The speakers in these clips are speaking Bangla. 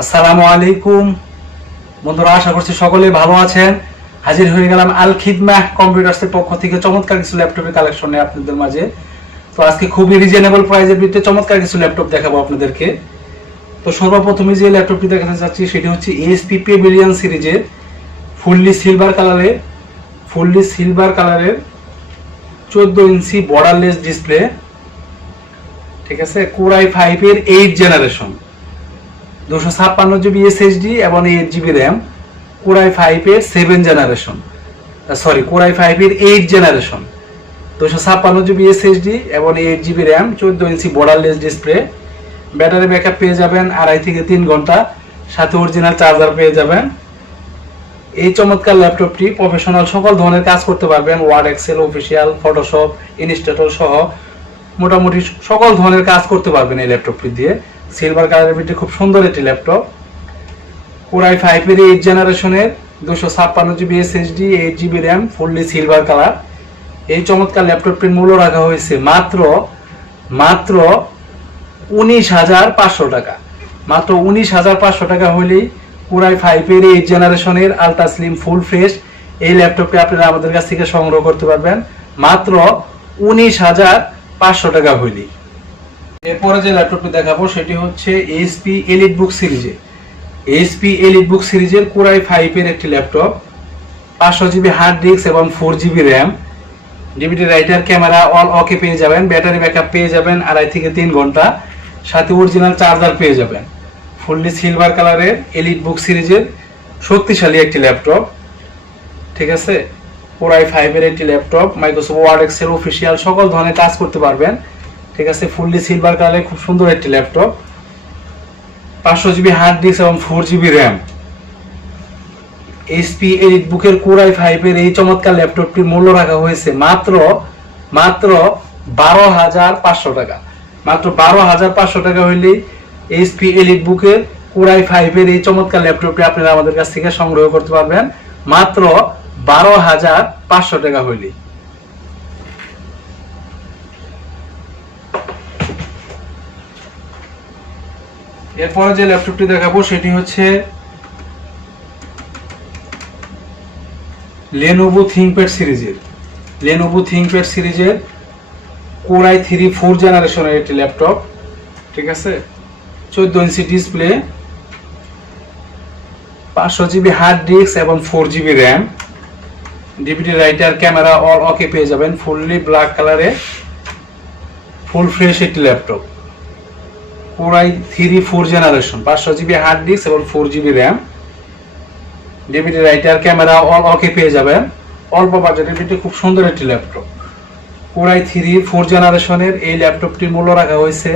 আসসালামু আলাইকুম। বন্ধুরা, আশা করছি সকলে ভালো আছেন। হাজির হয়ে গেলাম আল খিদমা কম্পিউটার্সের পক্ষ থেকে চমৎকার কিছু ল্যাপটপের কালেকশন নিয়ে আপনাদের মাঝে। তো আজকে খুবই রিজনেবল প্রাইজের ভিত্তিতে চমৎকার কিছু ল্যাপটপ দেখাবো আপনাদেরকে। তো সর্বপ্রথমে যে ল্যাপটপটি দেখাতে চাচ্ছি, সেটি হচ্ছে এসপি পেভিলিয়ন সিরিজের ফুললি সিলভার কালারের ফুললি সিলভার কালারের চোদ্দ ইঞ্চি বর্ডারলেস ডিসপ্লে ঠিক আছে? কোরাই ফাইভের এইট জেনারেশন দুশো ছাপ্পান্ন জিবি এসএসডি এবং eight GB RAM Core i ফাইভের seven generation sorry Core i ফাইভের এইট জেনারেশন দুশো ছাপ্পান্ন জিবি এসএসডি এবং এইট জিবি র্যাম, চোদ্দ inch borderless display battery backup পেয়ে যাবেন আড়াই থেকে তিন ঘণ্টা, সাথে অরিজিনাল চার্জার পেয়ে যাবেন। এই চমৎকার ল্যাপটপটি প্রফেশনাল সকল ধরনের কাজ করতে পারবেন Word Excel official Photoshop Illustrator সহ মোটামুটি সকল ধরনের কাজ করতে পারবেন এই ল্যাপটপটি দিয়ে। সিলভার কালারের ভিতরে খুব সুন্দর একটি ল্যাপটপ কোরাই ফাইভের এইট জেনারেশনের দুশো ছাপ্পান্ন GB SSD eight GB RAM fully silver colour এই চমৎকার ল্যাপটপটির মূল্য রাখা হয়েছে মাত্র মাত্র উনিশ হাজার পাঁচশো টাকা। মাত্র উনিশ হাজার পাঁচশো টাকা হলেই কোরাই ফাইভের এইট জেনারেশনের আলট্রা স্লিম ফুল ফ্রেশ এই ল্যাপটপটি আপনারা আমাদের কাছ থেকে সংগ্রহ করতে পারবেন। মাত্র উনিশ হাজার পাঁচশো টাকা হইলেই এরপরে যে ল্যাপটপটি দেখাবো, সেটি হচ্ছে এইচপি এলিট বুক সিরিজের এইচপি এলিট বুক সিরিজের কোরাই ফাইভের একটি ল্যাপটপ পাঁচশো জিবি হার্ড ডিস্ক এবং four GB RAM DVD writer camera all okay পেয়ে যাবেন ব্যাটারি ব্যাকআপ পেয়ে যাবেন, আড়াই থেকে তিন ঘণ্টা। সাথে অরিজিনাল চার্জার পেয়ে যাবেন। ফুললি সিলভার কালারের এলিট বুক সিরিজের শক্তিশালী একটি ল্যাপটপ ঠিক আছে? কোরাই ফাইভের একটি laptop Microsoft Word Excel official সকল ধরনের কাজ করতে পারবেন। ঠিক আছে ফুললি সিলভার কালারের খুব সুন্দর একটি ল্যাপটপ পাঁচশো জিবি হার্ড ডিস্ক এবং four GB RAM HP Elite বুকের কোরাই ফাইভের এই চমৎকার ল্যাপটপটির মূল্য রাখা হয়েছে মাত্র মাত্র বারো হাজার পাঁচশো টাকা। মাত্র বারো হাজার পাঁচশো টাকা হইলেই এইচপি এলিট বুকের কোরাই ফাইভের এই চমৎকার ল্যাপটপটি আপনারা আমাদের কাছ থেকে সংগ্রহ করতে পারবেন। মাত্র বারো হাজার পাঁচশো টাকা হইলেই। এরপরে যে ল্যাপটপটি দেখাবো, সেটি হচ্ছে লেনোভো থিংকপ্যাড সিরিজের। লেনোভো থিংকপ্যাড সিরিজের কোরাই থ্রি ফোর জেনারেশনের একটি ল্যাপটপ, ঠিক আছে? চোদ্দ ইঞ্চি ডিসপ্লে পাঁচশো জিবি হার্ড ডিস্ক এবং four GB RAM DVD writer camera all okay পেয়ে যাবেন। ফুললি ব্ল্যাক কালারে ফুল ফ্রেশ একটি laptop. Core i three four generation পাঁচশো জিবি হার্ড ডিস্ক এবং four GB RAM DVD writer camera all okay পেয়ে যাবেন। অল্প বাজেটের ভিতরে খুব সুন্দর একটি ল্যাপটপ কোরাই থ্রি ফোর জেনারেশনের এই ল্যাপটপটির মূল্য রাখা হয়েছে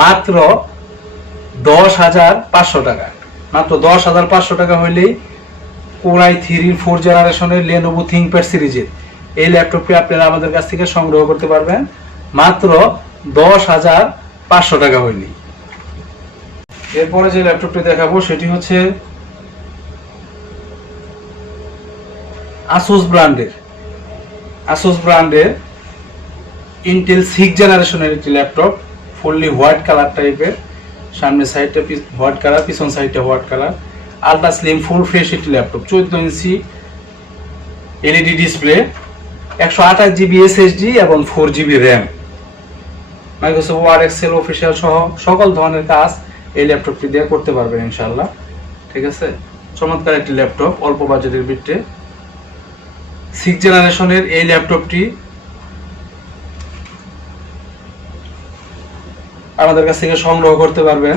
মাত্র দশ হাজার পাঁচশো টাকা। মাত্র দশ হাজার পাঁচশো টাকা হইলেই কোরাই থ্রি ফোর জেনারেশনের লেনোভো থিংকপ্যাড সিরিজের এই ল্যাপটপটি আপনারা আমাদের কাছ থেকে সংগ্রহ করতে পারবেন। মাত্র দশ হাজার পাঁচশো টাকা হইলেই। এরপরে যে ল্যাপটপটি দেখাবো, সেটি হচ্ছে আসুস ব্র্যান্ডের। আসুস ব্র্যান্ডের ইন্টেল সিক্স জেনারেশনের একটি ল্যাপটপ ফুললি হোয়াইট কালার টাইপের সামনে সাইডটা হোয়াইট কালার পিছন সাইডটা white colour ultra slim full fresh একটি ল্যাপটপ, চোদ্দ ইঞ্চি এলইডি ডিসপ্লে একশো আঠাশ জিবি এসএসডি এবং four GB RAM Microsoft Word Excel official সহ সকল ধরনের কাজ এই ল্যাপটপটি দিয়ে করতে পারবেন ইনশাল্লাহ ঠিক আছে? চমৎকার একটি ল্যাপটপ অল্প বাজেটের ভিত্তিতে। সিক্স জেনারেশনের এই ল্যাপটপটি আমাদের কাছ থেকে সংগ্রহ করতে পারবেন।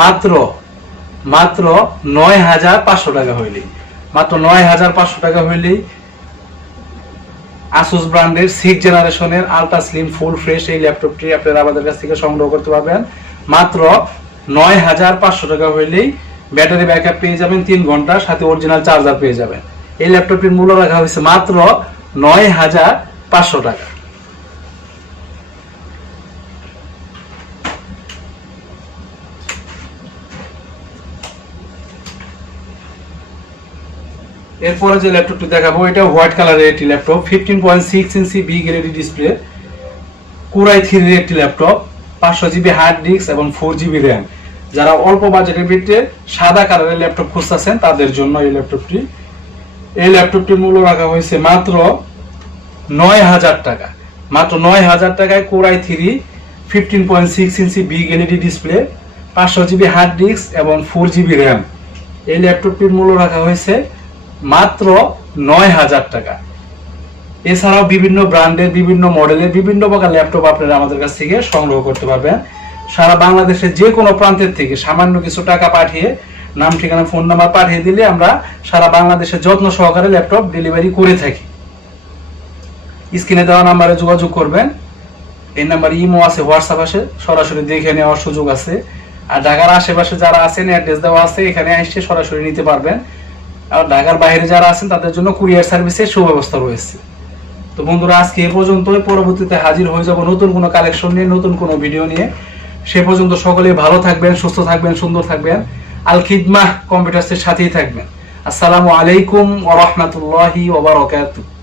মাত্র মাত্র নয় হাজার পাঁচশো টাকা হইলেই। মাত্র নয় হাজার পাঁচশো টাকা হইলেই আসুস ব্র্যান্ডের সিক্স জেনারেশনের আলট্রা স্লিম ফুল ফ্রেশ এই ল্যাপটপটি আপনারা আমাদের কাছ থেকে সংগ্রহ করতে পারবেন। মাত্র নয় হাজার পাঁচশো টাকা হইলেই ব্যাটারি ব্যাকআপ পেয়ে যাবেন তিন ঘণ্টা, সাথে অরিজিনাল চার্জার পেয়ে যাবেন। এই ল্যাপটপটির মূল্য রাখা হয়েছে মাত্র নয় হাজার পাঁচশো টাকা। এরপরে যে ল্যাপটপটি দেখাবো, এটা হোয়াইট কালারের একটি laptop fifteen point six inch big LED display Core i থ্রির একটি ল্যাপটপ পাঁচশো জিবি হার্ড ডিস্ক এবং ফোর জিবি র্যাম যারা অল্প বাজেটের ভিতরে সাদা কালারের ল্যাপটপ খুঁজতেছেন, তাদের জন্য এই ল্যাপটপটি এই ল্যাপটপটির মূল্য রাখা হয়েছে মাত্র নয় হাজার টাকা। মাত্র নয় হাজার টাকায় Core i three fifteen point six inch big LED display পাঁচশো জিবি হার্ড ডিস্ক এবং ফোর জিবি র্যাম এই ল্যাপটপটির মূল্য রাখা হয়েছে মাত্র নয় হাজার টাকা। এছাড়াও বিভিন্ন ব্র্যান্ডের, বিভিন্ন মডেলের, বিভিন্ন প্রকার ল্যাপটপ আপনারা আমাদের কাছ থেকে সংগ্রহ করতে পারবেন। সারা বাংলাদেশের যে কোনো প্রান্তের থেকে সামান্য কিছু টাকা পাঠিয়ে, নাম, ঠিকানা, ফোন নাম্বার পাঠিয়ে দিলে আমরা সারা বাংলাদেশে যত্ন সহকারে ল্যাপটপ ডেলিভারি করে থাকি। স্ক্রিনে দেওয়া নাম্বারে যোগাযোগ করবেন। এই নাম্বারে ইমো আছে, হোয়াটসঅ্যাপ আছে, সরাসরি দেখে নেওয়ার সুযোগ আছে। আর ঢাকার আশেপাশে যারা আছেন, অ্যাড্রেস দেওয়া আছে, এখানে এসে সরাসরি নিতে পারবেন। আর ঢাকার বাইরে যারা আছেন, তাদের জন্য কুরিয়ার সার্ভিসের সুব্যবস্থা রয়েছে। তো বন্ধুরা, আজকে এ পর্যন্তই। পরবর্তীতে হাজির হয়ে যাব নতুন কোনো কালেকশন নিয়ে, নতুন কোনো ভিডিও নিয়ে। সে পর্যন্ত সকলে ভালো থাকবেন, সুস্থ থাকবেন, সুন্দর থাকবেন। আল খিদমাহ কম্পিউটার্সের সাথেই থাকবেন। আসসালামু আলাইকুম ওরহমতুল্লাহি ওবরাকাতুহ